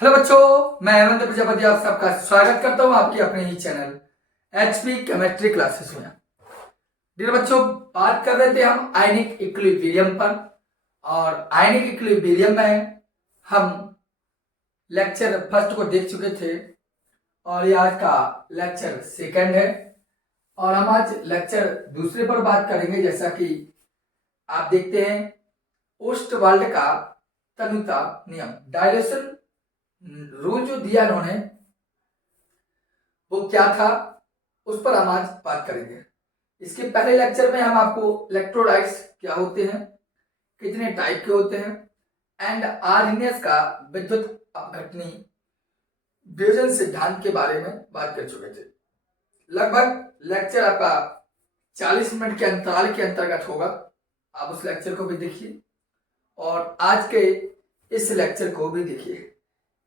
Hello बच्चों, मैं हेमंत प्रजापति आप सबका स्वागत करता हूं आपके अपने ही चैनल एचपी केमिस्ट्री क्लासेस में। डियर बच्चों, बात कर रहे थे हम आयनिक इक्विलिब्रियम पर। और आयनिक इक्विलिब्रियम में हम लेक्चर फर्स्ट को देख चुके थे और ये आज का लेक्चर सेकंड है। और हम आज लेक्चर दूसरे पर बात करेंगे। जैसा कि आप देखते हैं, ओस्टवाल्ड का तनुता नियम, डायल्यूशन रूल जो दिया उन्होंने वो क्या था, उस पर हम आज बात करेंगे। इसके पहले लेक्चर में हम आपको इलेक्ट्रोलाइट्स क्या होते हैं, कितने टाइप के होते हैं, एंड आर्हेनियस का विद्युत अपघटनी विभजन सिद्धांत के बारे में बात कर चुके थे। लगभग लेक्चर आपका 40 मिनट के अंतराल के अंतर्गत होगा। आप उस लेक्चर को भी देखिए और आज के इस लेक्चर को भी देखिए।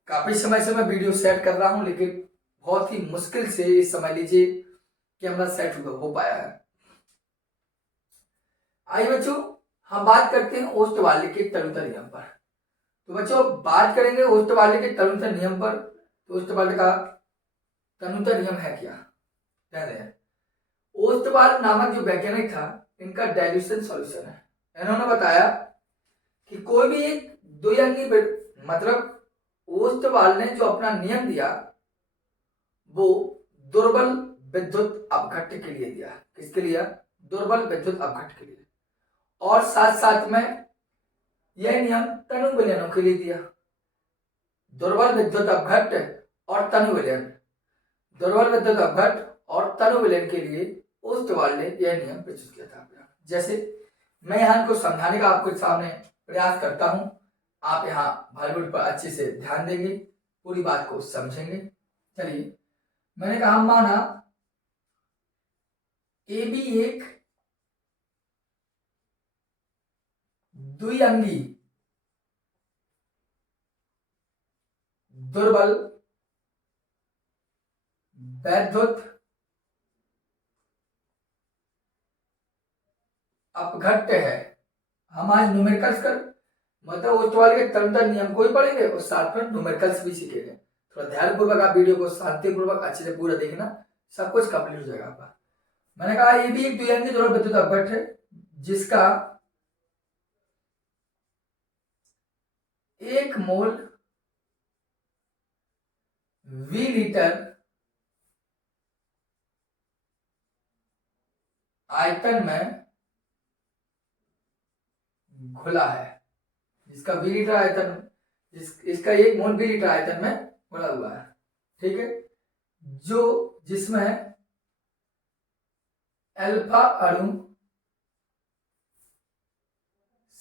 काफी समय से मैं वीडियो सेट कर रहा हूं, लेकिन बहुत ही मुश्किल से समझ लीजिए कैमरा सेट हो पाया है। आइए बच्चों, हम बात करते हैं ओस्टवाल्ड के तनुता नियम पर। तो बच्चों, बात करेंगे ओस्टवाल्ड के तनुता नियम पर। तो ओस्टवाल्ड का तनुता नियम है क्या, ध्यान दें। ओस्टवाल्ड नामक जो वैज्ञानिक था, इनका डाइल्यूशन सॉल्यूशन है। इन्होंने बताया कि कोई भी एक द्विअंगी मतलब ओस्टवाल्ड ने जो अपना नियम दिया वो दुर्बल विद्युत अपघट्ट के लिए दिया। किसके लिए? दुर्बल विद्युत अपघट्ट के लिए। और साथ साथ में यह नियम तनु विलयनों के लिए दिया। दुर्बल विद्युत अपघट्ट और तनु विलयन, दुर्बल विद्युत अपघट्ट और तनु विलयन के लिए ओस्टवाल्ड ने यह नियम प्रस्तुत किया था। जैसे मैं यहाँ को समझाने का आपके सामने प्रयास करता हूं, आप यहाँ भाईबुट पर अच्छे से ध्यान देंगे, पूरी बात को समझेंगे। चलिए, मैंने कहा माना ए बी एक द्विअंगी दुर्बल वैद्युत अपघट्ट है। हम आज न्यूमेरिकल्स कर मतलब ओस्टवाल्ड के तनुता नियम को ही पढ़ेंगे और साथ में न्यूमेरिकल्स भी सीखेंगे। थोड़ा ध्यानपूर्वक आप वीडियो को शांतिपूर्वक अच्छे से पूरा देखना, सब कुछ कंप्लीट हो जाएगा आपका। मैंने कहा ये भी एक द्विअंगी दुर्बल विद्युत अपघट्ट है जिसका 1 मोल V लीटर आयतन में घुला है। जिसका V लीटर आयतन, इसका 1 मोल V लीटर आयतन में घुला हुआ है, ठीक है। जो जिसमें अल्फा अणु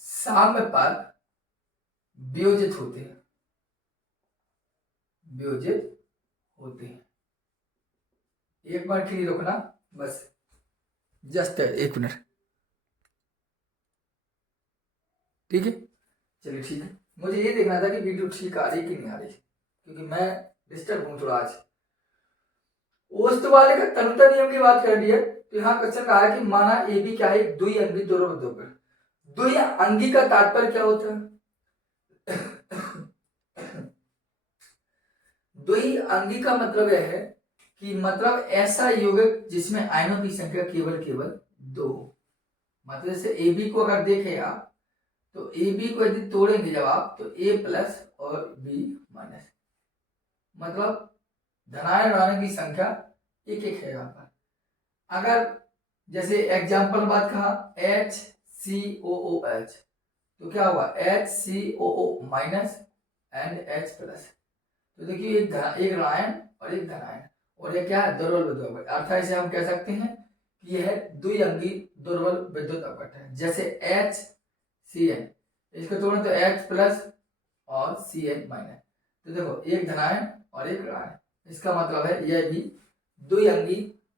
साम्य पर वियोजित होते हैं, वियोजित होते हैं। एक बार के लिए रुकना, बस जस्ट 1 मिनट, ठीक है। चलिए ठीक है, मुझे ये देखना था कि वीडियो ठीक आ रही कि नहीं आ रही, क्योंकि मैं डिस्टर्ब हूं थोड़ा आज। ओस्टवाल्ड का तनुता नियम की बात कर ली है, तो यहाँ क्वेश्चन कहा है कि माना ए बी क्या है, एक द्विअंगी दुर्बल विद्युत। द्विअंगी का तात्पर्य क्या होता है? द्विअंगी का मतलब यह है कि मतलब ऐसा यौगिक जिसमें आयनों की संख्या केवल 2 हो। मतलब जैसे ए बी को अगर देखें आप, तो ए बी को यदि तोड़ेंगे जब आप, तो ए प्लस और बी माइनस, मतलब धनायन ऋणायन की संख्या 1 1 है यहाँ पर। अगर जैसे एग्जाम्पल बात कहा HCOOH, तो क्या हुआ HCOO minus and H plus. तो देखिए एक ऋणायन और एक धनायन, और ये क्या है? दुर्बल विद्युत अपघट्ट। अर्थात इसे हम कह सकते हैं कि यह द्विअंगी दुर्बल विद्युत अपघट्ट है। जैसे HCN, इसको तोड़ें तो H प्लस और CN माइनस। तो देखो एक धनायन और एक ऋणायन, इसका मतलब है यह भी द्विअंगी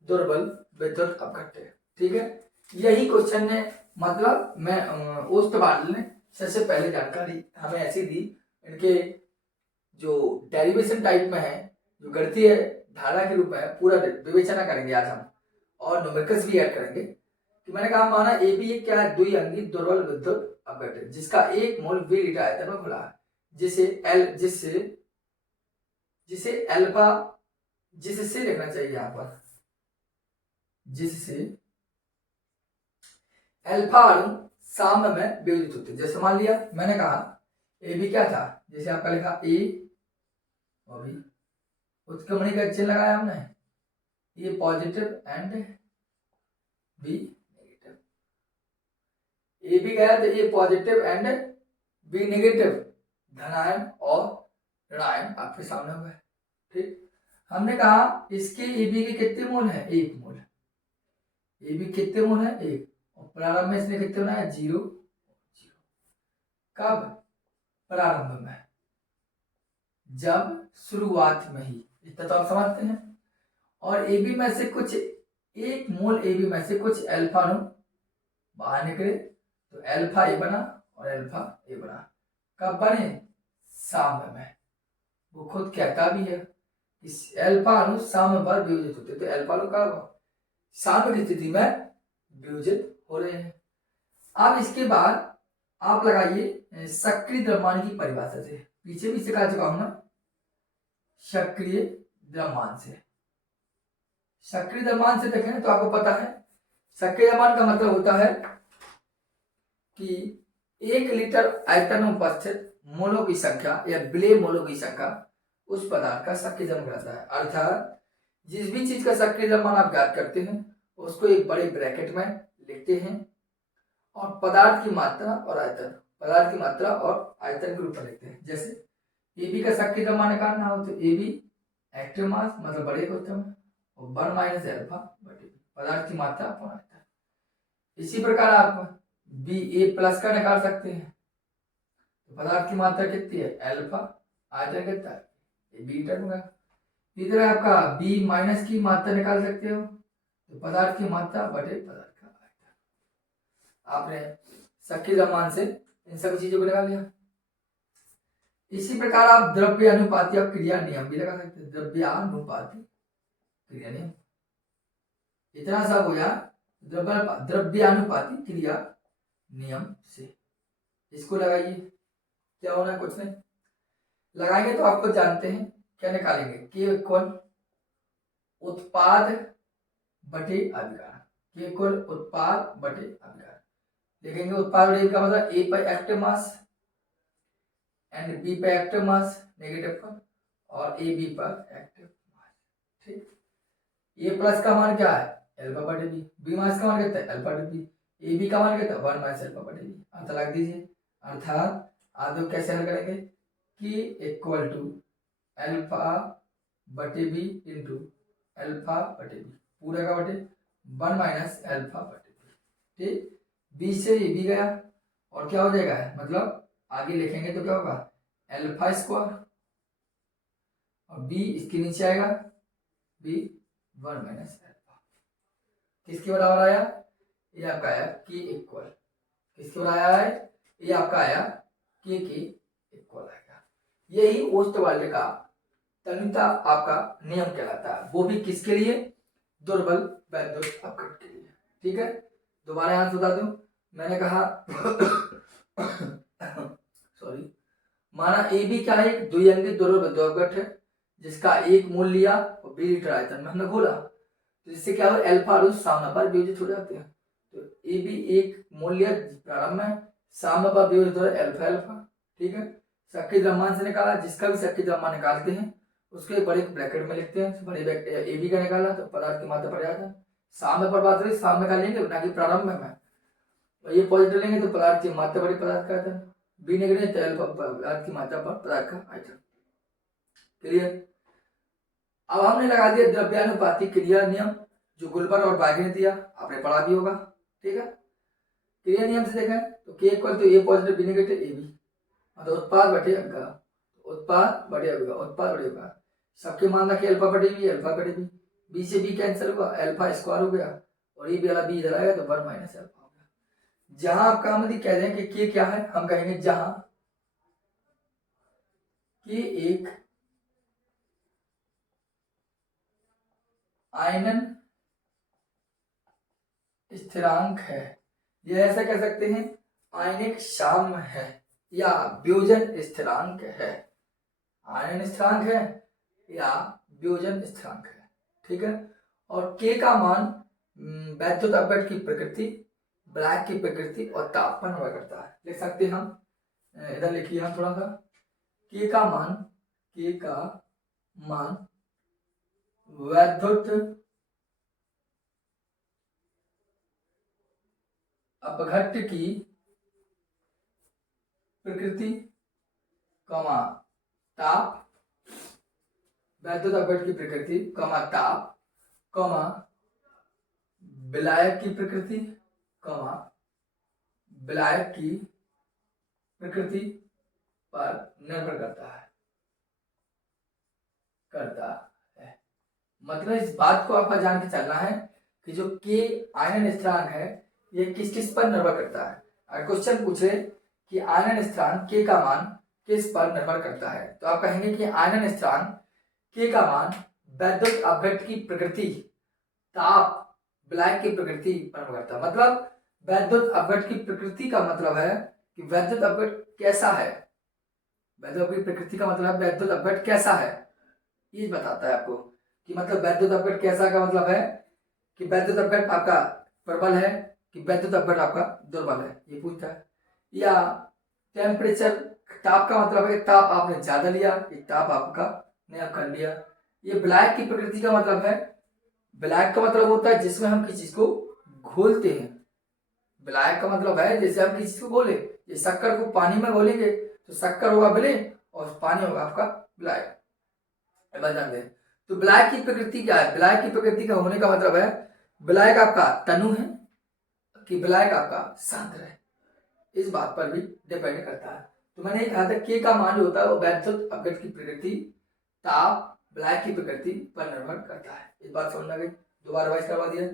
दुर्बल विद्युत अपघट्ट है, ठीक है। यही क्वेश्चन ने मतलब मैं ओस्टवाल्ड ने सबसे पहले जानकारी हमें ऐसी दी। इनके जो डेरिवेशन टाइप में है, जो गणितीय धारा के रूप में पूरा विवेचना करेंगे आज हम, और न्यूमेरिकल्स भी ऐड करेंगे। कि मैंने कहा माना ए बी क्या है? द्विअंगी दुर्बल विद्युत अपघट्ट जिसका 1 मोल V लीटर आयतन में खुला है, जिससे जिसे अल्फा, जिससे लिखना चाहिए यहाँ पर, जिससे अल्फा अणु साम्य में विभाजित होते हैं। जैसे मान लिया मैंने कहा ए बी क्या था, जैसे आपका लिखा ए और बी, उत्क्रमणी का चिन्ह लगाया हमने, A positive and B negative. A B गया तो A positive and B negative, धनायन और ऋणायन आपके सामने हुआ है। ठीक, हमने कहा इसके ए बी के कितने मोल है, 1 मोल। ए बी कितने मोल है, 1, और प्रारंभ में इसने कितने बनाया, 0 0। कब, प्रारंभ में, जब शुरुआत में ही, इतना तो आप समझते हैं। और ए बी में से कुछ 1 मोल ए बी में से कुछ अल्फा अणु बाहर निकले तो अल्फा ए बना और अल्फा ए बना। कब बने, साम्य में। वो खुद कहता भी है इस अल्फा अणु साम्य पर विभाजित होते, तो अल्फा अणु का साम्य की स्थिति में विभाजित हो रहे हैं। अब इसके बाद आप लगाइए सक्रिय द्रव्यमान की परिभाषा से, पीछे भी सिखा चुका हूं मैं, सक्रिय द्रव्यमान से। सक्रिय द्रव्यमान से देखें तो आपको पता है सक्रिय द्रव्यमान का मतलब होता है कि 1 लीटर आयतन में उपस्थित मोलों की संख्या या विलेय मोलों की संख्या उस पदार्थ का सक्रिय द्रव्यमान कहलाता है। अर्थात जिस भी चीज का सक्रिय द्रव्यमान आप ज्ञात करते हैं उसको एक बड़े ब्रैकेट में लिखते हैं और पदार्थ की मात्रा और आयतन, पदार्थ की मात्रा और आयतन के रूप में लिखते हैं। जैसे ए बी का सक्रिय द्रव्यमान निकालना हो तो ए बी एक्टिव मास मतलब बड़े क्वेश्चन में, और 1 माइनस अल्फा बटे पदार्थ की मात्रा और आयतन। इसी प्रकार आप बी ए प्लस का निकाल सकते हैं, तो पदार्थ की मात्रा कितनी है, अल्फा, आयतन कितना है, ए बी टर्म का। इधर आपका बी माइनस की मात्रा निकाल सकते हो, तो पदार्थ की मात्रा बटे पदार्थ का आयतन। आपने सक्रिय द्रव्यमान से इन सब चीजों को निकाल लिया। इसी प्रकार आप द्रव्यानुपाती और क्रिया नियम भी लगा सकते हैं, द्रव्यानुपाती क्रिया नियम, इतना सब हो जाए द्रव्यानुपाती क्रिया नियम से। इसको लगाइए, क्या होना है, कुछ नहीं लगाएंगे तो आपको जानते हैं क्या निकालेंगे, के इक्वल उत्पाद बटे अभिकार, के इक्वल उत्पाद बटे अभिकार लिखेंगे। उत्पाद बटे का मतलब ए पर एक्टिव मास एंड बी पे एक्टिव मास नेगेटिव पर और ए बी पर एक्टिव मास। ठीक, ए प्लस का मान क्या है, अल्फा बटे बी, बी मास का मान कितना है, अल्फा बटे बी, ए बी का मान कितना है, 1 माइनस अल्फा बटे बी। अर्थ लग दीजिए, अर्थात आगे कैसे हल करेंगे, कि इक्वल टू अल्फा बटे बी इंटू अल्फा बटे बी पूरा का बटे 1 माइनस अल्फा बटे बी। ठीक, बी से ये बी गया और क्या हो जाएगा, मतलब आगे लिखेंगे तो क्या होगा, अल्फा स्क्वायर और बी इसके नीचे आएगा बी 1 माइनस अल्फा। किसके बराबर आया, ये आपका आया के इक्वल, किसके बराबर आया है, ये आपका आया के इक्वल आएगा। यही ओस्टवाल्ड का तन्यता आपका नियम कहलाता है, वो भी किसके लिए, दुर्बल वैद्युत अपघटन के लिए। ठीक है, दोबारा यहाँ बता दूं, मैंने कहा सॉरी, माना ए बी क्या है, एक द्विअंगी दुर्बल वैद्युत अपघटन है जिसका 1 मोल लिया और 20 लीटर आयतन में हमने घोला, तो जिससे क्या हो, अल्फा अणु साम्य पर विभाजित हो जाते हैं। तो ए बी 1 मोल लिया प्रारंभ में, साम्य पर विभाजित हो रहा है अल्फा अल्फा। ठीक है, सक्रिय द्रव्यमान से निकाला, जिसका भी सक्रिय द्रव्यमान निकालते हैं उसके बड़े ब्रैकेट में लिखते हैं, बड़े ए बी का निकाला तो पदार्थ की मात्रा पड़ जाता है। साम्य पर बात करें, साम्य का लेंगे ना कि प्रारंभ में, ये पॉजिटिव लेंगे तो पदार्थ की मात्रा बड़ी पदार्थ का आयतन, बी नेगेटिव तो अल्फा पदार्थ की मात्रा पर पदार्थ का आयतन। क्लियर, अब हमने लगा दिया द्रव्यानुपाती क्रिया नियम, जो गुलबर और बागी ने दिया, आपने पढ़ा भी होगा। ठीक है, क्रिया नियम से देखें तो k equal to a positive b negative A b, मतलब उत्पाद बटे अभिकार, उत्पाद बटे अभिकार, उत्पाद बटे अभिकार, सबके मान रखे अल्फा बटे बी, अल्फा बटे बी, बी से बी कैंसिल हुआ, अल्फा स्क्वायर हो गया और ये वाला बी इधर आएगा तो 1 माइनस अल्फा हो गया। जहां आप काम कह रहे हैं कि के क्या है, हम कहेंगे जहां के एक आयनन स्थिरांक है, यह ऐसा कह सकते हैं आयनिक साम्य है या वियोजन स्थिरांक है। आयनन स्थिरांक है या वियोजन स्थिरांक है। ठीक है, और k का मान वैद्युत अपघट की प्रकृति, ब्लैक की प्रकृति और ताप पर निर्भर करता है। लिख सकते हैं हम, इधर लिखिए हम थोड़ा सा, k का मान वैद्युत अपघट्ट की प्रकृति, ताप, वैद्युत अपघट्ट की प्रकृति, ताप, विलायक की प्रकृति, विलायक की प्रकृति पर निर्भर करता है। मतलब इस बात को आपको जान के चलना है कि जो के आयनन स्थिरांक है ये किस किस पर निर्भर करता है। अगर क्वेश्चन पूछे कि आयनन स्थिरांक के का मान किस पर निर्भर करता है, तो आप कहेंगे कि आयनन स्थिरांक के का मान वैद्युत अपघट्ट की प्रकृति, ताप, विलायक की प्रकृति पर निर्भर करता है। मतलब वैद्युत अपघट्ट की प्रकृति का मतलब है कि वैद्युत अपघट्ट कैसा है, वैद्युत अपघट्ट की प्रकृति का मतलब है वैद्युत अपघट्ट कैसा है, ये बताता है आपको कि मतलब वैद्युत अपघट्ट कैसा का मतलब है कि वैद्युत अपघट्ट आपका प्रबल है कि वैद्युत अपघट्ट आपका दुर्बल है, ये पूछता है। या टेम्परेचर, ताप का मतलब है ताप आपने ज्यादा लिया, ताप आपका नहीं आप कर लिया। ये विलायक की प्रकृति का मतलब है, विलायक का मतलब होता है जिसमें हम किसी चीज को घोलते हैं। विलायक का मतलब है जैसे हम किसी चीज को घोले, ये शक्कर को पानी में घोलेंगे तो शक्कर होगा विलेय और पानी होगा आपका विलायक। जान दें तो विलायक की प्रकृति क्या है, विलायक की प्रकृति का होने का मतलब है विलायक आपका तनु है कि विलायक आपका सांद्र है, इस बात पर भी डिपेंड करता है। तो मैंने कहा था के का मान जो होता है वो वैद्युत अपघट्ट की प्रकृति, ताप, विलायक की प्रकृति पर निर्भर करता है। इस बात समझ में आ गई, दोबारा रिवाइज करवा दिया।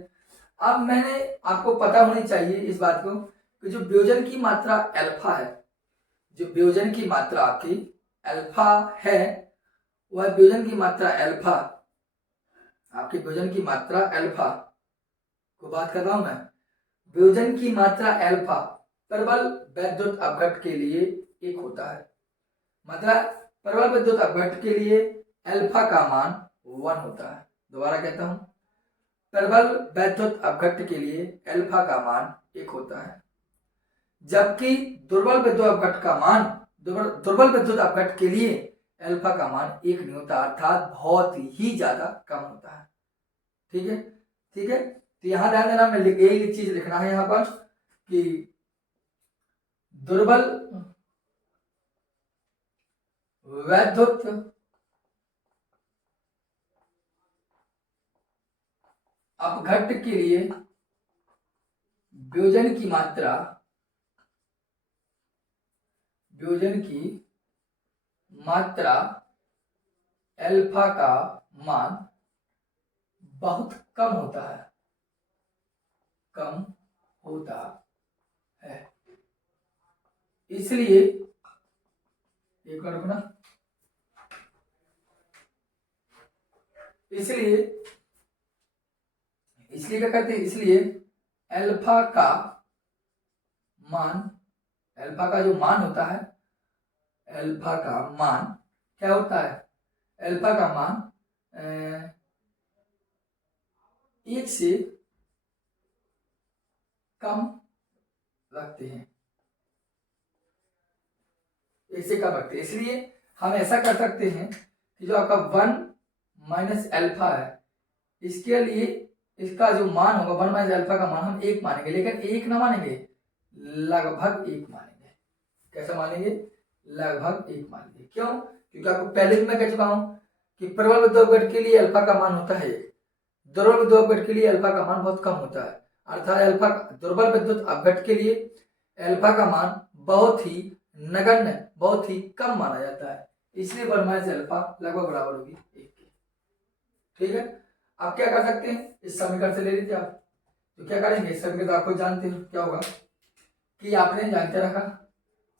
अब मैंने आपको पता होनी चाहिए इस बात को कि जो वियोजन की मात्रा अल्फा है, जो वियोजन की मात्रा आपकी अल्फा है, वह वियोजन की मात्रा अल्फा, आपकी वियोजन की मात्रा अल्फा को बात कर रहा हूं मैं, वियोजन की मात्रा अल्फा प्रबल वैद्युत अपघट्ट के लिए एक होता है। मतलब प्रबल विद्युत अपघट्ट के लिए अल्फा का मान 1 होता है। दोबारा कहता हूं, प्रबल वैद्युत अपघट्ट के लिए अल्फा का मान 1 होता है, जबकि दुर्बल विद्युत अपघट्ट का मान, दुर्बल विद्युत अपघट्ट के लिए अल्फा का मान 1 नहीं होता, अर्थात बहुत ही ज्यादा कम होता है। ठीक है, ठीक है। तो यहां ध्यान देना, मैं यही चीज लिखना है यहां पर कि दुर्बल वैद्युत अपघट्ट के लिए वियोजन की मात्रा, वियोजन की मात्रा अल्फा का मान बहुत कम होता है, कम होता है। इसलिए एक बार रुकना, इसलिए क्या करते हैं, इसलिए अल्फा का मान, अल्फा का जो मान होता है, अल्फा का मान क्या होता है, अल्फा का मान 1 से कम रखते हैं, 1 से कम रखते हैं। इसलिए हम ऐसा कर सकते हैं कि जो आपका 1 माइनस अल्फा है, इसके लिए इसका जो मान होगा 1 माइनस अल्फा का मान हम 1 मानेंगे, लेकिन 1 ना मानेंगे, लगभग 1 मानेंगे। कैसा मानेंगे, लगभग 1 मानेंगे। क्यों, क्योंकि आपको पहले भी मैं कह चुका हूं कि प्रबल विद्युत अपघट्ट के लिए अल्फा का मान होता है 1, दुर्बल विद्युत अपघट्ट के लिए अल्फा का मान बहुत कम होता है। अर्थात अल्फा, दुर्बल विद्युत अपघट्ट के लिए अल्फा का मान बहुत ही नगण्य, बहुत ही कम माना जाता है, इसलिए 1 माइनस अल्फा लगभग बराबर होगी 1 के। ठीक है, आप क्या कर सकते हैं, इस समीकरण से ले लीजिए आप, तो क्या करेंगे, इस समीकरण आपको जानते हैं क्या होगा कि आपने जानते रखा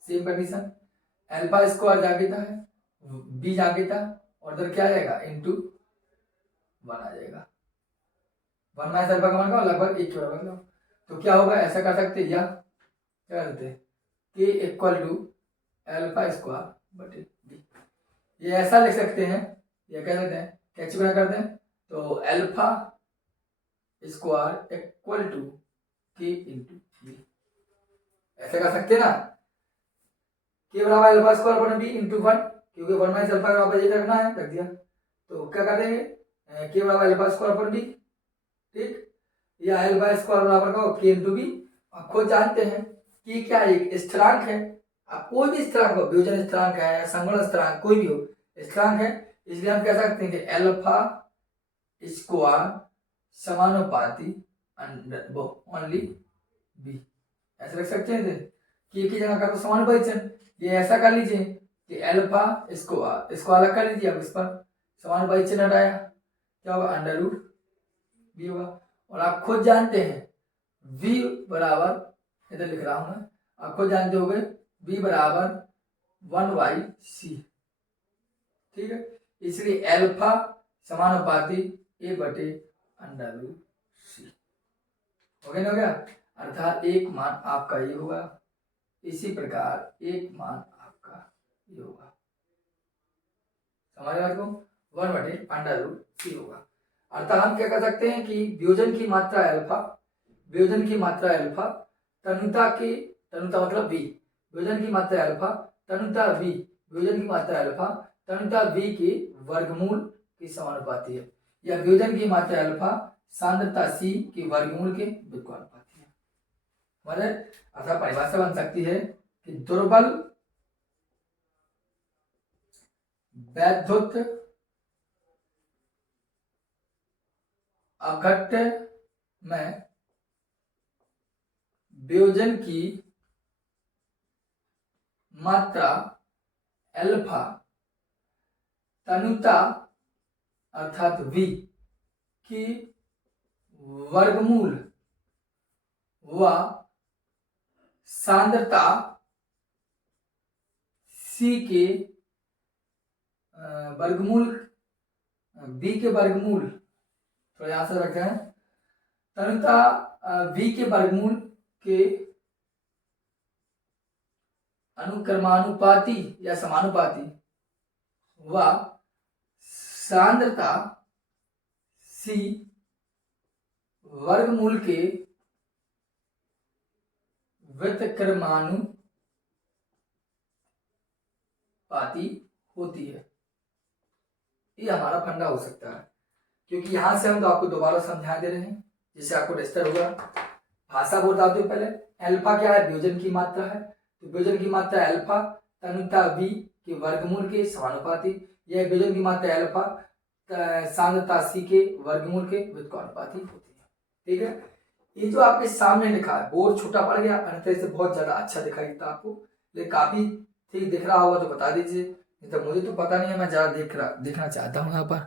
सेम कंडीशन, अल्फा स्क्वायर जागीता है, बी जागीता, और इधर क्या आ जाएगा, इंटू 1 आ जाएगा। 1 माइनस अल्फा का मान का लगभग 1 के बराबर। तो क्या होगा, ऐसा कर सकते हैं, या क्या करते हैं, के इक्वल टू अल्फा स्क्वायर बटे बी, ये ऐसा लिख सकते हैं या कह सकते हैं कैसे गुणा करते हैं, तो alpha square equal to k into b, ऐसे कर सकते हैं ना। के बराबर alpha square upon b into 1, क्योंकि 1 माइनस अल्फा का बराबर ये रखना है, रख दिया। तो क्या कर देंगे, के बराबर अल्फा स्क्वायर अपॉन बी, ठीक, या अल्फा स्क्वायर बराबर का के इंटू बी। आप खुद जानते हैं कि क्या एक स्थिरांक है, आप कोई भी स्थिरांक हो, वियोजन स्थिरांक है या संगुण स्थिरांक कोई भी हो, स्थिरांक है, इसलिए हम कह सकते हैं कि अल्फा स्क्वायर समानुपाती ओनली बी, ऐसे रख सकते हैं कि एक ही जगह का तो समानुपाती चिन्ह, ये ऐसा कर लीजिए कि अल्फा इसको अलग कर लीजिए, अब इस पर समानुपाती चिन्ह हटाया, क्या होगा, अंडर रूट बी होगा। और आप खुद जानते हैं v बराबर, इधर लिख रहा हूं मैं, आप खुद जानते होंगे v बराबर 1/c, ठीक है, इसलिए अल्फा समानुपाती a बटे अंडर रूट सी, हो गया ना, हो गया, अर्थात एक मान आपका ये होगा, इसी प्रकार एक मान आपका ये होगा, हमारे बात को 1 बटे अंडर रूट सी होगा। अर्थात हम क्या कर सकते हैं कि वियोजन की मात्रा अल्फा, वियोजन की मात्रा अल्फा, तनुता की, तनुता मतलब v, वियोजन की मात्रा अल्फा तनुता v, वियोजन की मात्रा अल्फा तनुता v के वर्गमूल के समानुपाती है, या वियोजन की मात्रा अल्फा सांद्रता c के वर्गमूल के व्युत्क्रमानुपाती है। हमारे अर्थात परिभाषा बन सकती है कि दुर्बल वैद्युत अघट्य में वियोजन की मात्रा अल्फा तनुता अर्थात v की वर्गमूल व सांद्रता c के वर्गमूल, v के वर्गमूल, थोड़ा यहां से रखते हैं, तनुता v के वर्गमूल के अनुक्रमानुपाती या समानुपाती व सांद्रता c वर्गमूल के व्युत्क्रमानुपाती होती है। ये हमारा फंडा हो सकता है, क्योंकि यहां से हम तो आपको दोबारा समझा दे रहे हैं जिससे आपको डिस्टर्ब होगा। भाषा बोल रहा हूं पहले, अल्फा क्या है, वियोजन की मात्रा है, तो वियोजन की मात्रा अल्फा तनुता v के वर्गमूल के समानुपाती, यह वियोजन की मात्रा अल्फा सांद्रता c के वर्गमूल के व्युत्क्रमानुपाती होती है, ठीक है। ये जो आपके सामने लिखा है, बोर्ड छोटा पड़ गया, अन्यथा से बहुत ज्यादा अच्छा दिखाई देता आपको, लेकिन काफी ठीक दिख रहा होगा तो बता दीजिए, नहीं तो मुझे तो पता नहीं है, मैं ज्यादा देखना चाहता हूँ यहाँ पर।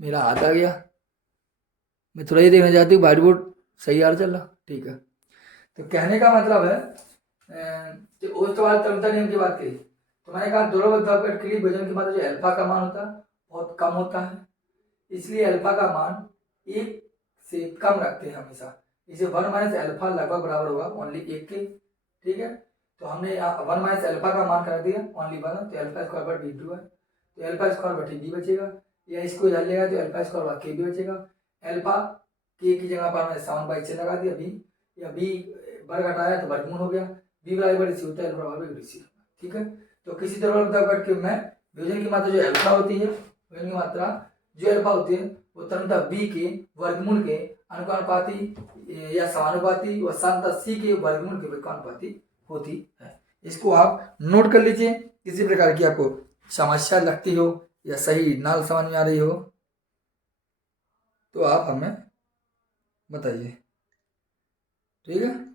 मेरा हाथ आ गया, मैं थोड़ा ये देखना चाहती हूँ व्हाइट बोर्ड सही आ रहा चल रहा, ठीक है। तो कहने का मतलब है कि उस वाले तरलता नियम की बात कही, तो मैंने कहा दोनों द्रव्य के लिए वियोजन की मात्रा जो अल्फा का मान होता है बहुत कम होता है, इसलिए अल्फा का मान 1 से कम रखते हैं हमेशा, इसे 1 माइनस अल्फा लगभग बराबर होगा ओनली 1 के, ठीक है। तो हमने 1 माइनस अल्फा का मान कर दिया ओनली 1, तो अल्फा स्क्वायर बट बी टू है, तो अल्फा स्क्वायर बटे बी बचेगा, या इसको इधर लेगा तो अल्फा स्क्वायर बट के बी बचेगा, अल्फा के की जगह पर मैंने 7/6 लगा दिया बी, या बी वर्ग हटाया तो वर्गमूल हो गया, बी बराबर सी होता है अल्फा बराबर सी, ठीक है। तो किसी तरह के मैं वियोजन की मात्रा जो अल्फा होती है, वियोजन की मात्रा जो अल्फा होती है वो तनुता बी के वर्गमूल के अनुपाती या समानुपाती व सांद्रता सी के वर्गमूल के व्युत्क्रमानुपाती होती है। इसको आप नोट कर लीजिए, किसी प्रकार की आपको समस्या लगती हो या सही ना समझ में आ रही हो तो आप हमें बताइए, ठीक है।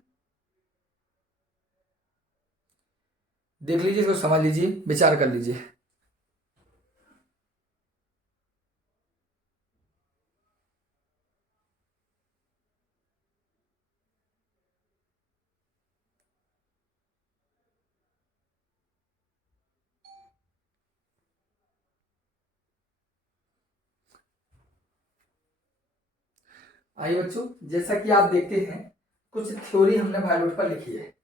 देख लीजिए, इसको समझ लीजिए, विचार कर लीजिए। आइए बच्चों, जैसा कि आप देखते हैं कुछ थ्योरी हमने बायोलॉजी पर लिखी है,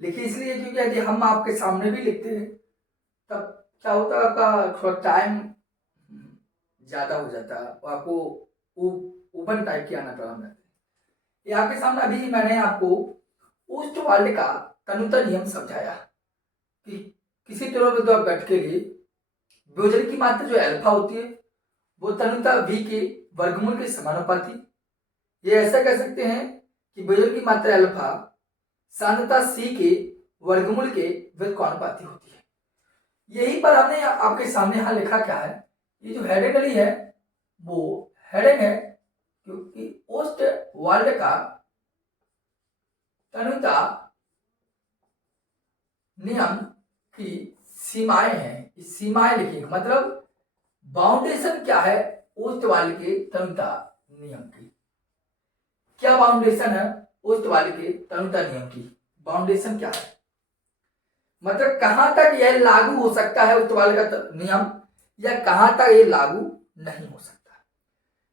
लिखी इसलिए क्योंकि यदि हम आपके सामने भी लिखते हैं तब क्या होता है, आपका थोड़ा टाइम ज़्यादा हो जाता है और आपको ओपन टाइप की आना प्रारंभ करते हैं। ये आपके सामने अभी मैंने आपको ओस्टवाल्ड का तनुता नियम समझाया कि किसी तरह के घट के लिए विभजन की मात्रा जो अल्फा होती है वो तनुता v के वर्गमूल के समानुपाती। ये ऐसा कह सकते हैं कि विभजन की मात्रा अल्फा सांद्रता c के वर्गमूल के व्युत्क्रमानुपाती होती है। यही पर हमने आपके सामने यहां लिखा क्या है, ये जो हेडिंग है वो हेडिंग है क्योंकि ओस्टवाल्ड का तनुता नियम की सीमाएं हैं, इस सीमाएं लिखिएगा, मतलब बाउंडेशन क्या है ओस्टवाल्ड के तनुता नियम की। क्या बाउंडेशन है ओस्टवाल्ड के तनुता नियम की? बाउंडेशन क्या है, मतलब कहां तक यह लागू हो सकता है ओस्टवाल्ड का नियम या कहां तक यह लागू नहीं हो सकता।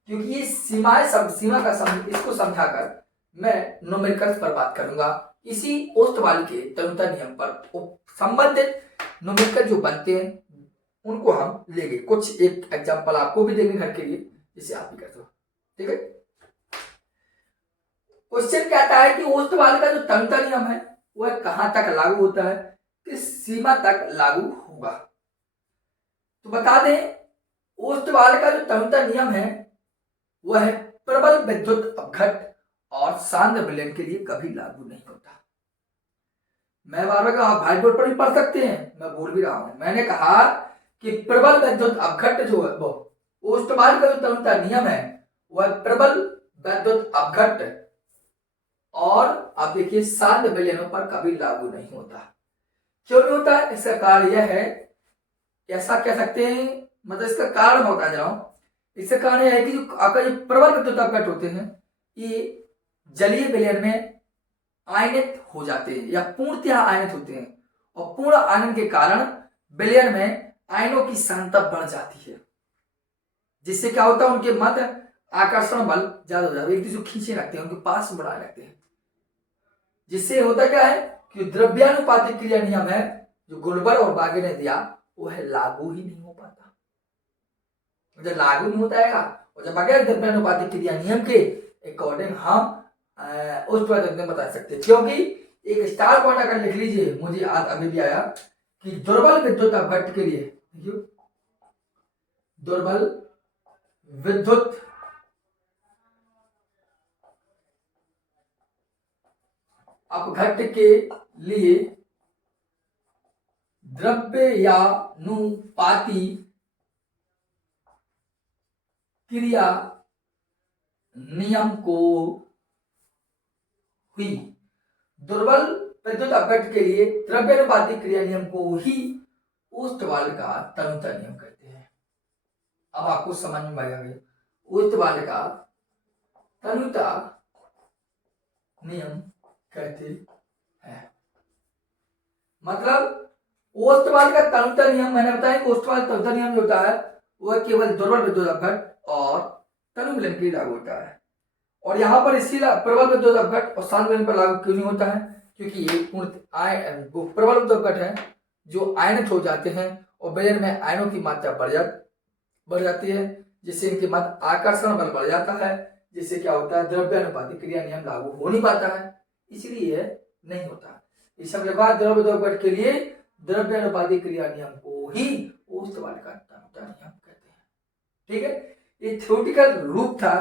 क्योंकि ये सीमाएं सीमा का इसको समझाकर मैं न्यूमेरिकल्स पर बात करूंगा। इसी ओस्टवाल्ड के तनुता नियम पर संबंधित न्यूमेरिकल जो बनते हैं उनको हम लेंगे। कुछ एक एग्जांपल आपको भी देंगे घर के लिए, जिसे आप भी करते हो। ठीक है, क्वेश्चन कहता है कि ओस्टवाल्ड का जो तनुता नियम है वह कहां तक लागू होता है, किस सीमा तक लागू होगा। तो बता दें ओस्टवाल्ड का जो तनुता नियम है वह प्रबल विद्युत अपघट और सांद्र विलयन के लिए कभी लागू नहीं होता। मैं बार बार आप व्हाइट बोर्ड पर भी पढ़ सकते हैं, मैं बोल भी रहा हूं। मैंने कहा कि प्रबल विद्युत अपघट जो है वो ओस्टवाल्ड का जो तनुता नियम है वह प्रबल विद्युत अपघट और आप देखिए सांद्र विलयनों पर कभी लागू नहीं होता। क्यों नहीं होता? इसका कारण यह है, ऐसा कह सकते हैं, मतलब इसका कारण मैं बता रहा हूं। इसका कारण यह है कि जो आपका जो प्रबल विद्युत अपघट होते हैं ये जलीय विलयन में आयनित हो जाते हैं या पूर्णतः आयनित होते हैं और पूर्ण आयन के कारण विलयन में आयनों की सांद्रता बढ़ जाती है, जिससे क्या होता है उनके मध्य आकर्षण बल ज्यादा हो जाता है, एक दूसरे को खींचे रखते हैं, उनके पास बढ़ाए रखते हैं। जिससे होता क्या है कि द्रव्यानुपातिक क्रिया नियम है जो गुलबर और बागे ने दिया वह लागू ही नहीं हो पाता। जब लागू नहीं होता है और जब बगैर द्रव्यानुपातिक क्रिया नियम के अकॉर्डिंग हम उस पर बता सकते हैं। क्योंकि एक स्टार पॉइंट अगर लिख लीजिए, मुझे याद अभी भी आया कि दुर्बल विद्युत अपघट के लिए, दुर्बल विद्युत अपघट के लिए द्रव्यानुपाती क्रिया नियम को ही दुर्बल विद्युत अपघट के लिए द्रव्यानुपाती क्रिया नियम को ही ओस्टवाल्ड का तनुता नियम कहते हैं। अब आपको समझ में आएगा ओस्टवाल्ड का तनुता नियम कहते हैं। मतलब ओस्टवाल्ड का तनुता नियम मैंने बताया कि ओस्टवाल्ड तनुता नियम जो होता है वह केवल दुर्बल विद्युत अपघट और तनु विलयन के लिए लागू होता है। और यहाँ पर इसी प्रबल विद्युत अपघट और सांद्र विलयन पर लागू क्यों नहीं होता है? क्योंकि ये प्रबल विद्युत अपघट है जो आयनित हो जाते हैं और विलयन में आयनों की मात्रा बढ़ जाती है, जिससे इनके मध्य आकर्षण बल बढ़ जाता है, जिससे क्या होता है द्रव्यानुपातिक क्रिया नियम लागू हो नहीं पाता है, इसलिए नहीं होता। इस द्रव्य विद्युत अपघट के लिए द्रव्यानुपातिक क्रिया नियम को ही ओस्टवाल्ड का तनुता नियम कहते हैं। ठीक है, ये थ्योरेटिकल रूप था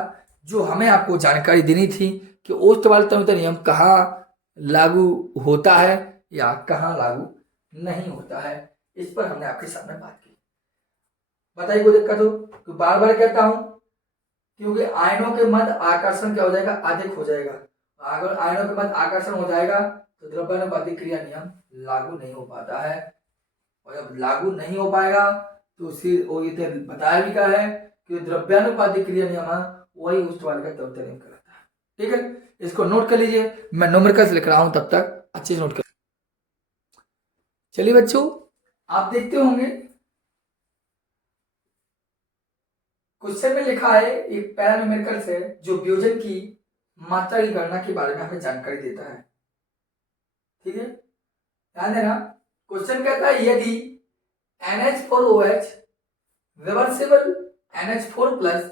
जो हमें आपको जानकारी देनी थी कि ओस्टवाल्ड तनुता नियम कहाँ लागू होता है या कहाँ लागू नहीं होता है। इस पर हमने आपके सामने बात की। बताइए कोई दिक्कत हो तो बार बार कहता हूं, क्योंकि आयनों के मध्य आकर्षण क्या हो जाएगा, अधिक हो जाएगा। अगर आयनों के मध्य आकर्षण हो जाएगा तो द्रव्यानुपातिक क्रिया नियम लागू नहीं हो पाता है, और जब लागू नहीं हो पाएगा तो इधर बताया भी क्या है कि द्रव्यानुपातिक क्रिया नियम वही ओस्टवाल्ड का तनुता नियम कहलाता है। ठीक है, इसको नोट कर लीजिए, मैं न्यूमेरिकल्स लिख रहा हूं तब तक अच्छे से नोट कर। चलिए बच्चों, आप देखते होंगे क्वेश्चन में लिखा है एक पैरान्यूमेरिकल्स है जो वियोजन की मात्रा की गणना के बारे में हमें जानकारी देता है। ठीक है, ध्यान देना, क्वेश्चन कहता है यदि NH4OH reversible NH4 plus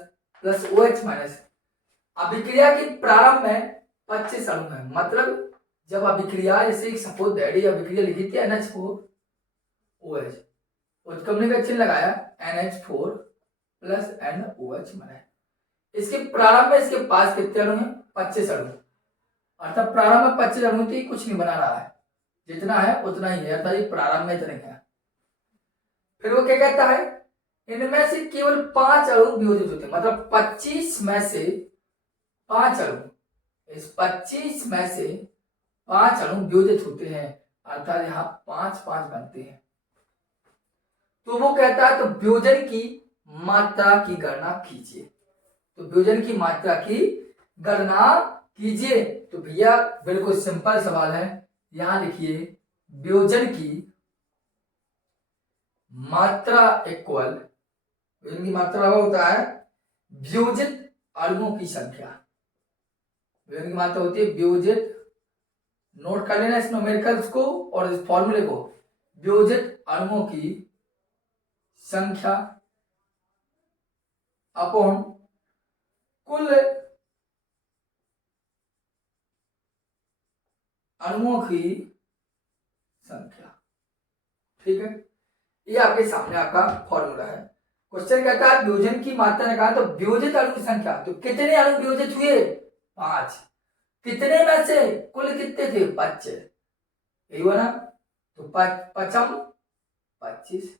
plus OH minus अभिक्रिया के प्रारंभ में 25 अणु है, मतलब जब अभिक्रिया, जैसे एक सपोज दैट अभिक्रिया लिखी थी NH4OH, उसको हमने का चिन्ह लगाया NH4 प्लस NOH माइनस, इसके प्रारंभ में इसके पास कितने अणु हैं? 25 अणु, अर्थात प्रारंभ में 25 अणु थी, कुछ नहीं बना रहा है, जितना है उतना ही है, अर्थात ये प्रारंभ में इतने है। फिर वो क्या कहता है, इनमें से केवल 5 अणु वियोजित होते हैं, मतलब 25 में से 5 अणु, इस 25 में से 5 अणु वियोजित होते हैं, अर्थात यहाँ 5 बनते हैं। तो वो कहता है तो वियोजन की मात्रा की गणना कीजिए, तो वियोजन की मात्रा की गणना कीजिए। तो भैया बिल्कुल सिंपल सवाल है, यहां लिखिए वियोजन की मात्रा इक्वल, वियोजन की मात्रा होता है वियोजित अणुओं की संख्या, वियोजन की मात्रा होती है वियोजित, नोट कर लेना इस न्यूमेरिकल्स को और इस फॉर्मूले को, वियोजित अणुओं की संख्या अपॉन कुल अणुओं की संख्या। ठीक है, ये आपके सामने आपका फॉर्मूला है। क्वेश्चन कहता है वियोजन की मात्रा ने कहा, तो वियोजित अणु की संख्या, तो कितने अणु वियोजित हुए? 5, कितने में से? कुल कितने थे? 25, यही हुआ ना, तो 5 25,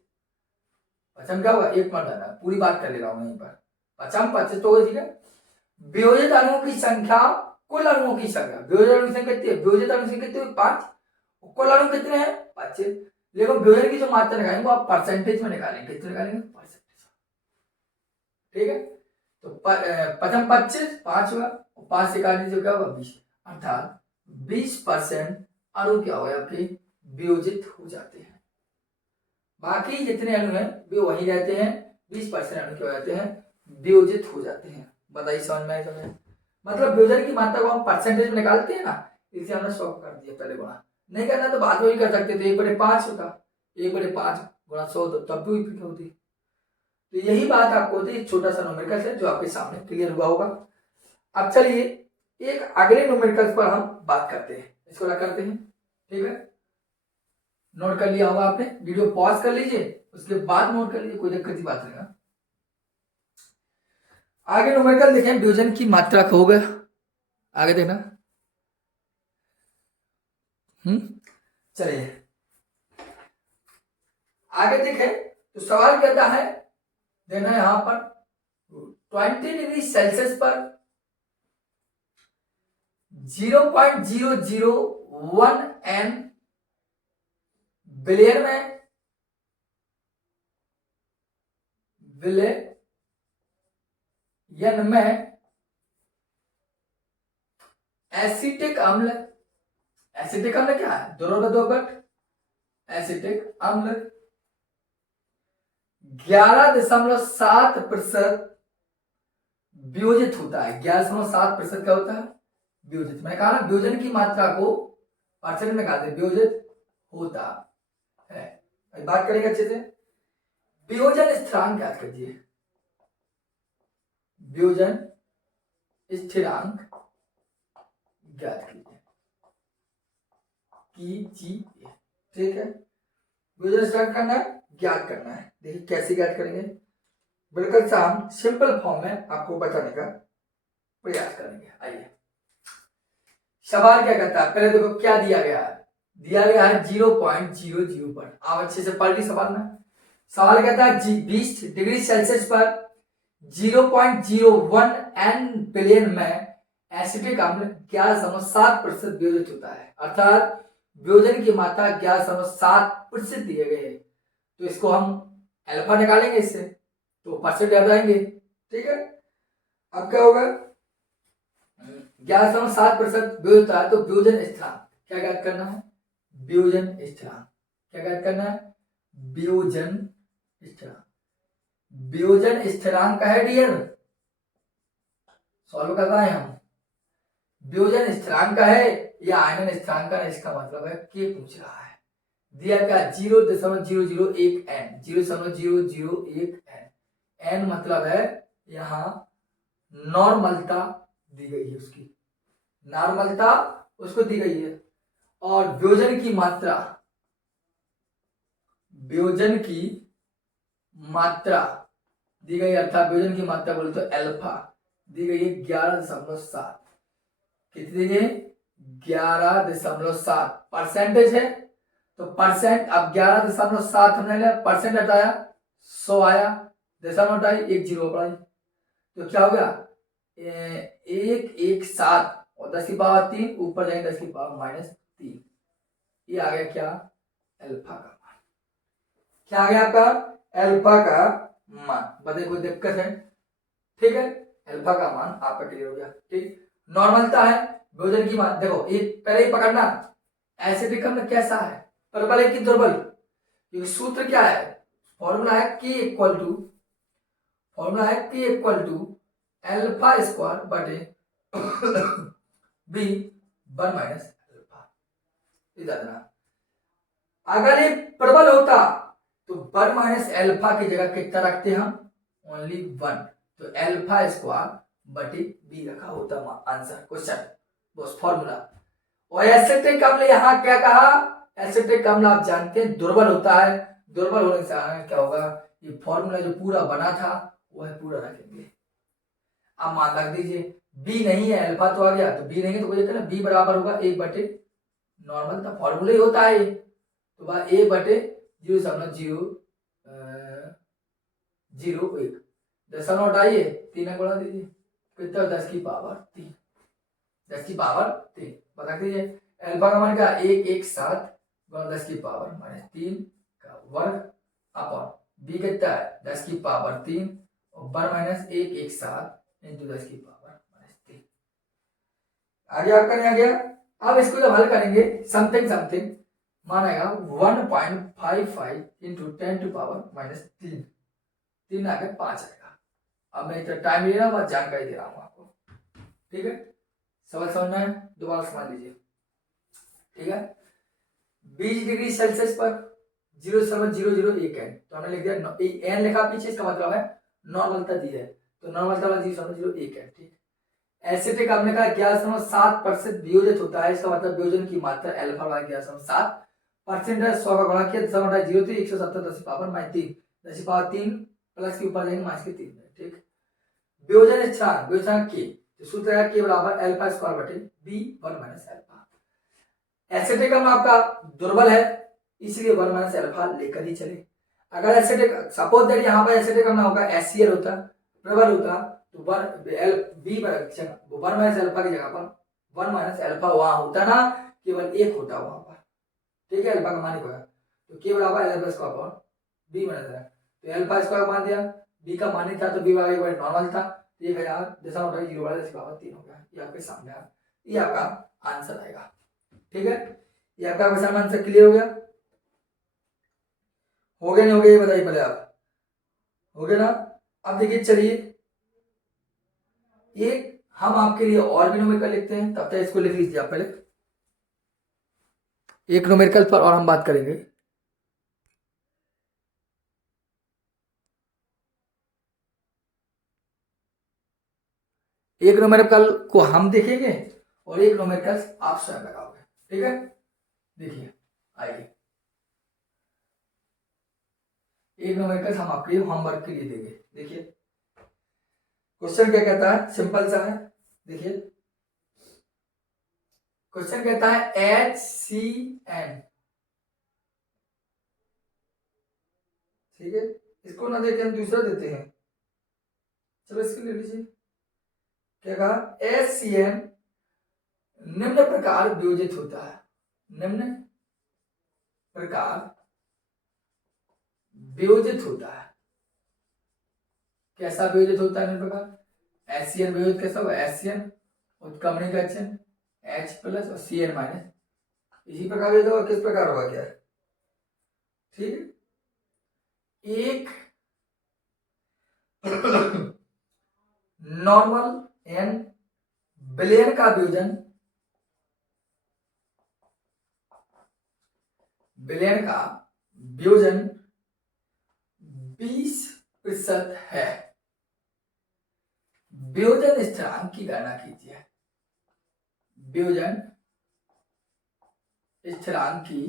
पचम क्या हुआ? 1 मत आना, पूरी बात कर ले रहा हूं यहीं पर, 5 25 तो ठीक है। वियोजित अणुओं की संख्या कुल अणुओं की संख्या, वियोजित अणु की संख्या कितनी है? वियोजित अणु की संख्या कितनी? 5, कुल अणु कितने हैं? 25, लेकिन वियोजन की जो मात्रा निकालेंगे वो आप परसेंटेज में निकालेंगे, कितने निकालेंगे? परसेंटेज। ठीक है, तो 5 25 5 हुआ, 5 से काट दीजिए, क्या होगा? 20, अर्थात 20% अणु क्या हो आपके वियोजित हो जाते हैं, बाकी जितने अणु हैं वे वही रहते हैं, 20% अणु क्या हो जाते हैं? वियोजित हो जाते हैं। बताइए समझ में आए? समझ, मतलब वियोजन की मात्रा को हम परसेंटेज में निकालते हैं ना, इसे हमने 100 कर दिया पहले गुणा, नहीं करना तो बाद में भी कर सकते थे, 1/5 होता, 1/5 गुणा 100 तो तब भी फिट होती। तो यही बात आपको होती है, छोटा सा न्यूमेरिकल है जो आपके सामने क्लियर हुआ होगा। अब चलिए एक अगले न्यूमेरिकल पर हम बात करते हैं, इसको क्या करते हैं? ठीक है, नोट कर लिया होगा आपने, वीडियो पॉज कर लीजिए, उसके बाद नोट कर लीजिए, कोई दिक्कत की बात नहीं है। आगे न्यूमेरिकल देखें, वियोजन की मात्रा हो गया, आगे देखना। चलिए आगे देखें, तो सवाल कहता है, देना है यहां पर 20 डिग्री सेल्सियस पर 0.001 N बिलियन में एसिटिक अम्ल, एसिटिक अम्ल क्या है? दोनों का 2 घट, एसिटिक अम्ल 11.7% वियोजित होता है। 11.7% क्या होता है? वियोजित। मैंने कहा ना वियोजन की मात्रा को परसेंट में कहते हैं, वियोजित होता है। बात करेंगे अच्छे से, वियोजन स्थिरांक ज्ञात कीजिए, वियोजन स्थिरांक ज्ञात कीजिए। ठीक है, वियोजन स्थिरांक करना है, ज्ञात करना है। देखिए कैसे ज्ञात करेंगे, बिल्कुल हम सिंपल फॉर्म में आपको बताने का प्रयास करेंगे। आइए, सवाल क्या कहता है, पहले देखो क्या दिया गया है, दिया गया है 0.00 पर। आप अच्छे से पढ़ ली सवाल में, सवाल कहता है 20 डिग्री सेल्सियस पर 0.01 N बिलियन में एसिटिक अम्ल 11.7% वियोजित होता है, अर्थात वियोजन की मात्रा 11.7% दिए गए हैं। तो इसको हम अल्फा निकालेंगे इससे, तो परसेंट याद आएंगे। ठीक है, अब क्या होगा, 11.7% वियोजित होता है, तो वियोजन स्थिरांक क्या ज्ञात करना है? वियोजन स्थिरांक क्या ज्ञात करना है? वियोजन स्थिरांक। वियोजन स्थिरांक का है डियर, सॉल्व कर रहे हैं हम, वियोजन स्थिरांक का है या आयनन स्थिरांक का है, इसका मतलब है के पूछ रहा है। दिया क्या 0.001 एन, 0.001 एन। एन मतलब है यहाँ नॉर्मलता दी गई है, उसकी नॉर्मलता उसको दी गई है। और वियोजन की मात्रा, वियोजन की मात्रा दी गई, अर्थात वियोजन की मात्रा बोले तो अल्फा दी गई है 11.7। कितनी दी गई? 11.7 परसेंटेज है, तो परसेंट अब 11.7 हमने लिया, परसेंट हटाया 100 आया, दशमलव हटाई 1 जीरो पढ़ाई, तो क्या हो गया 117 और 10 की पावर 3 ऊपर जाएंगे 10 की पावर -3। ये आ गया क्या? अल्फा का मान। क्या आ गया आपका? अल्फा का मान। बताइए कोई दिक्कत है? ठीक है, अल्फा का मान आपका क्लियर हो गया। ठीक, नॉर्मलता है, वियोजन की मान। देखो ये पहले ही पकड़ना, एसिडिक अम्ल कैसा है, प्रबल है कि दुर्बल? क्योंकि सूत्र क्या है, फॉर्मूला है K इक्वल टू, फॉर्मूला है K equal to alpha square बटे बी 1 माइनस अल्फा। इधर ना, अगर ये प्रबल होता तो 1 माइनस अल्फा की जगह कितना रखते हम? ओनली 1, तो अल्फा स्क्वायर बटे बी रखा होता आंसर क्वेश्चन, बस फॉर्मूला। और एसिटिक अम्ल यहाँ क्या कहा? एसिटिक अम्ल आप जानते हैं दुर्बल होता है, दुर्बल होने से क्या होगा, ये फॉर्मूला जो पूरा बना था वह पूरा रखेंगे। अब मान रख दीजिए बी नहीं है, अल्फा तो आ गया, तो बी नहीं है तो कोई बी बराबर होगा 1 बटे नॉर्मल था, फॉर्मूला ही होता है, तो बात 1 बटे 0.001, दशमलव हटाइए 3 गुणा दीजिए, कितना 10 की पावर 3, 10 की पावर 3 बता दीजिए। अल्फा का मान क्या? 117 गुणा 10 की पावर -3 का वर्ग अपॉन बी कितना है 10 की पावर 3 और 1 माइनस 117 इंटू 10 की पावर -3। आगे आपका नहीं आ गया? अब इसको जब हल करेंगे समथिंग समथिंग मानेगा 1.55 इंटू 10 टू पावर -3, 3 आगे 5 आएगा। अब मैं इतना टाइम ले रहा हूँ, जानकारी दे रहा हूँ आपको, ठीक है? सवाल समझना है, दोबारा समझ लीजिए, ठीक है? 20 डिग्री सेल्सियस पर 0.001 एन, तो हमने लिख दिया एन लिखा पीछे, इसका मतलब है नॉर्मलता दी है, तो नॉर्मलता वाला 0.01 एन। ठीक, एसिटिक अम्ल का 11.7% वियोजित होता है, इसका मतलब वियोजन की मात्रा अल्फा वाला 11.7% है। 100 का गुणा किया 0.03 170 10 पावर -3, 10 पावर 3 प्लस के ऊपर जाएंगे माइनस के 3। ठीक, वियोजन स्थिरांक, वियोजन के सूत्र है के बराबर अल्फा स्क्वायर बटे बी 1 माइनस अल्फा। एसिटिक अम्ल आपका दुर्बल है, इसलिए 1 माइनस अल्फा लेकर ही चले। अगर एसिटिक सपोज दैट यहाँ पर एसिटिक अम्ल होगा HCl होता, प्रबल होता, तो 1 माइनस अल्फा की जगह पर 1 माइनस अल्फा वहां होता ना, केवल एक होता वहां पर। ठीक है, अल्फा का मान होगा, तो के बराबर alpha square upon b minus, तो अल्फा स्क्वायर मान दिया, बी का मान था तो बी बराबर नॉर्मल था, 1000 जैसा होता है 0/10 हो गया, ये आपके सामने आ, ये आपका आंसर आएगा। ठीक है, ये आपका क्वेश्चन आंसर क्लियर हो गया? हो गया नहीं हो गया ये बताइए पहले आप, हो गया ना? अब देखिए चलिए एक हम आपके लिए और भी न्यूमेरिकल लिखते हैं, तब तक इसको लिख लीजिए आप पहले, एक न्यूमेरिकल पर और हम बात करेंगे। एक न्यूमेरिकल को हम देखेंगे और एक न्यूमेरिकल आप स्वयं लगाओगे। ठीक है, देखिए आइए, एक न्यूमेरिकल हम आपके होमवर्क के लिए देंगे। देखिए क्वेश्चन क्या कहता है, सिंपल सा है, देखिए क्वेश्चन कहता है HCN, ठीक है, इसको ना देके हम दूसरा देते हैं, चलो इसको ले लीजिए। क्या कहा, HCN निम्न प्रकार वियोजित होता है, निम्न प्रकार वियोजित होता है। कैसा वियोजित होता है निम्न प्रकार? HCN वियोजित कैसा होगा, HCN उत्क्रमणिक HN H प्लस और Cn माइनस, इसी प्रकार ये तो किस प्रकार होगा क्या? ठीक है, एक नॉर्मल एन विलयन का वियोजन विलयन का वियोजन 20% है। वियोजन स्थिरांक की गणना कीजिए। वियोजन स्थिरांक की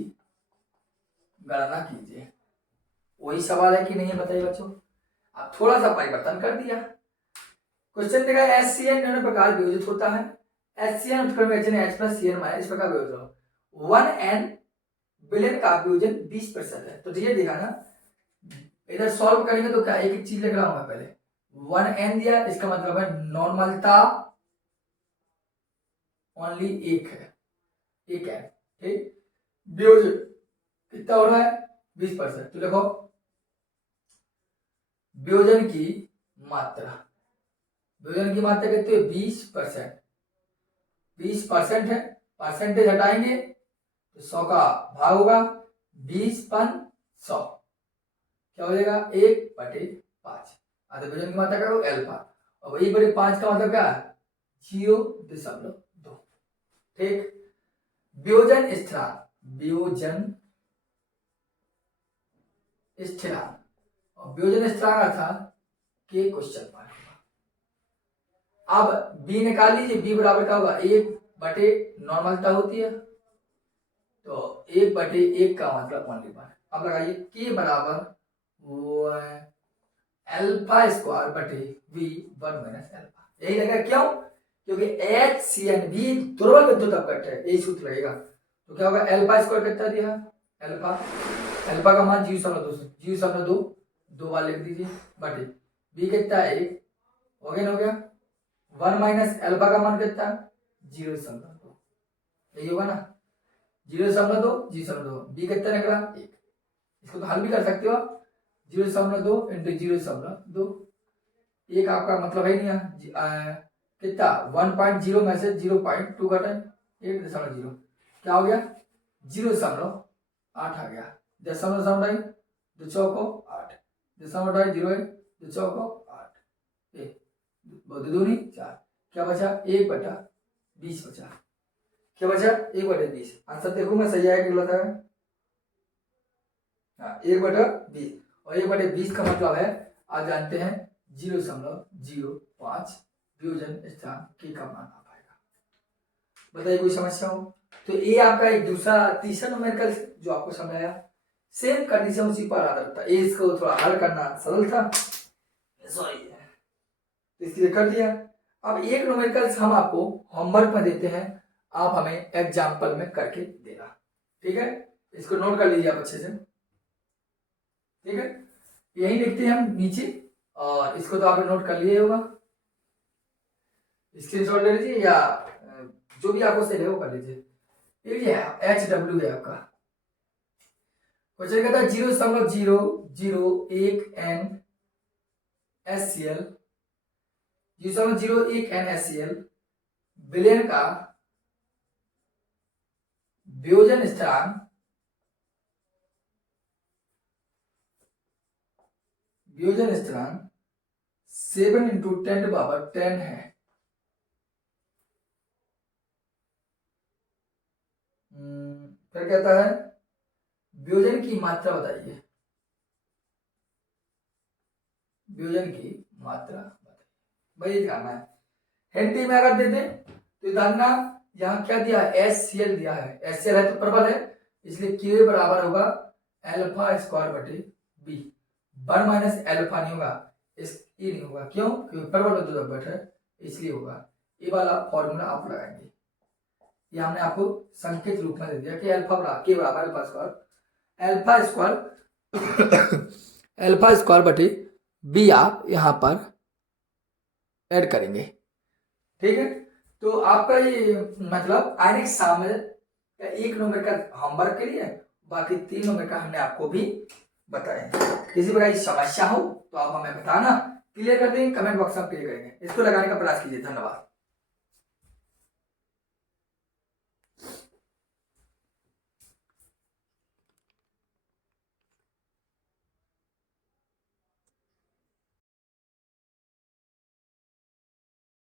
गणना कीजिए। वही सवाल है कि नहीं है, बताइए बच्चों। अब थोड़ा सा परिवर्तन कर दिया। क्वेश्चन देखा HCl निम्न प्रकार वियोजित होता है। HCl उत्क्रम H plus Cl minus इस प्रकार वियोजित हो। 1n विलयन का वियोजन 20% है। तो ये देखा ना, इधर सॉल्व करेंगे तो क्या एक एक चीज लिख रहा हूं मैं पहले। 1n दिया, इसका मतलब है नॉर्मलता ओनली एक है, एक है, ठीक। वियोजन कितना हो रहा है 20%। तो देखो वियोजन की मात्रा, वियोजन की मात्रा कितनी है 20%। 20% है, परसेंटेज हटाएंगे तो 100 का भाग होगा, 20/100 क्या हो जाएगा 1/5। आधे वियोजन की मात्रा करो अल्फा, और 1/5 का मतलब क्या है 0.2। ठीक। वियोजन स्थिरांक, वियोजन स्थिरांक, और वियोजन स्थिरांक अर्थात के क्वेश्चन मार्क। अब b निकाल लीजिए, b बराबर क्या होगा 1/, नॉर्मलता होती है तो 1/1 का मतलब ओनली 1। अब लगाइए k बराबर अल्फा स्क्वायर बटे v 1 माइनस अल्फा। यही लगेगा, क्यों? क्योंकि HCl भी ध्रुवक विद्युत अपघट्ट है, यही सूत्र लगेगा। तो क्या होगा अल्फा स्क्वायर कितना दिया, अल्फा, अल्फा का मान 0.2 दो बार लिख दीजिए, बटे v कितना है 1, हो गया ना, हो गया। 1 माइनस अल्फा का मान कितना 0.2, यही होगा ना 0.2 b कितना निकला 1। इसको तो हल भी कर सकते हो आप, 0.2 इंटू 0.2, एक आपका मतलब है नहीं कितना 1.0 में से 0.2 घटा 1.0, क्या हो गया 0.8 आ गया। 0.2 2 चौको 8, 0.2 0 2 चौको 8, 2 दूनी 4, क्या बचा 1/20 बचा, क्या बचा 1/20। आंसर देखो मैं सही आया कि गलत है। हाँ 1/20, और 1/20 का मतलब है आज जानते हैं 0.05 वियोजन स्थिरांक के का मान आ पाएगा। बताइए कोई समस्या हो तो। ये आपका एक दूसरा तीसरा न्यूमेरिकल जो आपको समझ आया, सेम कंडीशन उसी पर आधारित था। इसको थोड़ा हल करना सरल था, सॉरी इसलिए कर दिया। अब एक न्यूमेरिकल हम आपको होमवर्क में देते हैं, आप हमें एग्जाम्पल में करके देना, ठीक है। इसको नोट कर लीजिए आप अच्छे से, ठीक है। यही लिखते हैं हम नीचे, और इसको तो आपने नोट कर लिया होगा, स्क्रीनशॉट ले लीजिए या जो भी आपको सही है वो कर लीजिए। ये HW है आपका क्वेश्चन, कहता है 0.001 n HCl, 0.01 n HCl विलयन का वियोजन स्थिरांक, वियोजन स्थिरांक 7 × 10⁻10 है। फिर कहता है वियोजन की मात्रा बताइए, वियोजन की मात्रा बताइए, वही जानना है। हिंदी में अगर दे दें तो जानना यहाँ क्या दिया है HCl दिया है, HCl है तो प्रबल है, इसलिए K बराबर होगा अल्फा स्क्वायर बटे b। 1 माइनस अल्फा नहीं होगा, इस ये नहीं होगा, क्यों? क्योंकि प्रबल विद्युत अपघट्ट है इसलिए होगा। ये वाला फॉर्मूला आप लगाएंगे, ये हमने आपको संकेत रूप में दे दिया कि अल्फा बराबर K बराबर अल्फा स्क्वायर बटे b आप यहाँ पर ऐड करेंगे, ठीक है। तो आपका ये मतलब आयनिक शामिल का एक नंबर का होमवर्क के लिए, बाकी 3 नंबर का हमने आपको भी बताया। किसी प्रकार की समस्या हो तो आप हमें बताना, क्लियर कर देंगे, कमेंट बॉक्स में क्लियर करेंगे। इसको लगाने का प्रयास कीजिए। धन्यवाद।